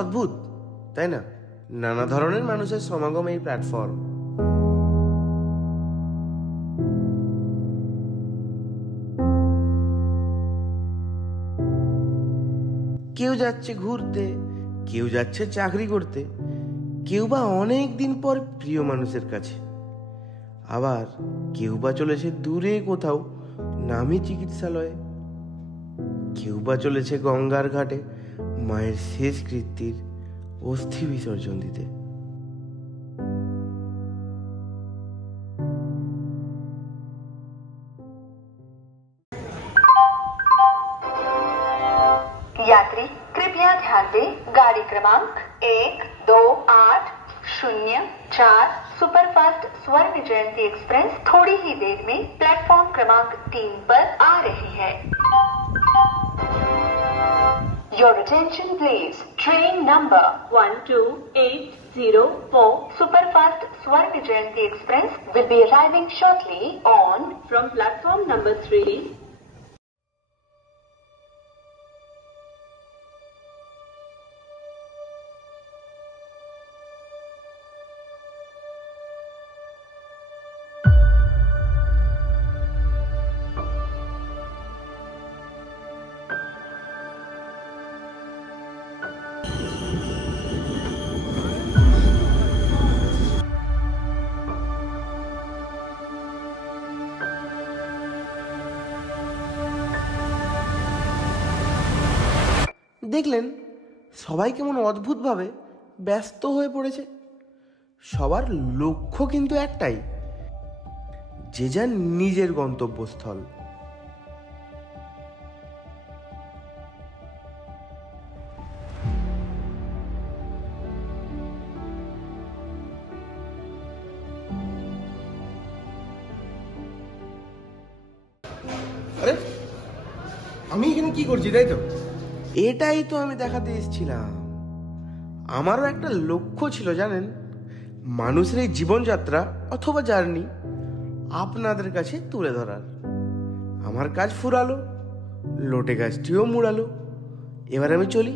অদ্ভুত, তাই না? নানা ধরনের মানুষের সমাগম এই প্ল্যাটফর্ম। কেউ যাচ্ছে ঘুরতে, কেউ যাচ্ছে চাকরি করতে, কেউ বা অনেক দিন পর প্রিয় মানুষের কাছে, আবার কেউ বা চলেছে দূরে কোথাও নামী চিকিৎসালয়ে, কেউ বা চলেছে গঙ্গার ঘাটে মায়ের শেষ কৃত্যের অস্থি বিসর্জন দিতে। यात्री कृपया ध्यान दें, गाड़ी क्रमांक 128004 सुपरफास्ट स्वर्ण जयंती एक्सप्रेस थोड़ी ही देर में प्लेटफॉर्म क्रमांक 3 पर आ रही है। Your attention please. Train number 12804 Superfast Swarna Jayanti Express will be arriving shortly on from platform number 3. দেখলেন সবাই কেমন অদ্ভুতভাবে ব্যস্ত হয়ে পড়েছে। সবার লক্ষ্য কিন্তু একটাই, যে যার নিজের গন্তব্যস্থল। আরে আমি এখানে কি করছি, তাই তো? এটাই তো আমি দেখাতে এসেছিলাম। আমারও একটা লক্ষ্য ছিল জানেন, মানুষের এই জীবনযাত্রা অথবা জার্নি আপনাদের কাছে তুলে ধরার। আমার কাজ ফুরালো, লোটে গাছটিও মুড়ালো, এবার আমি চলি।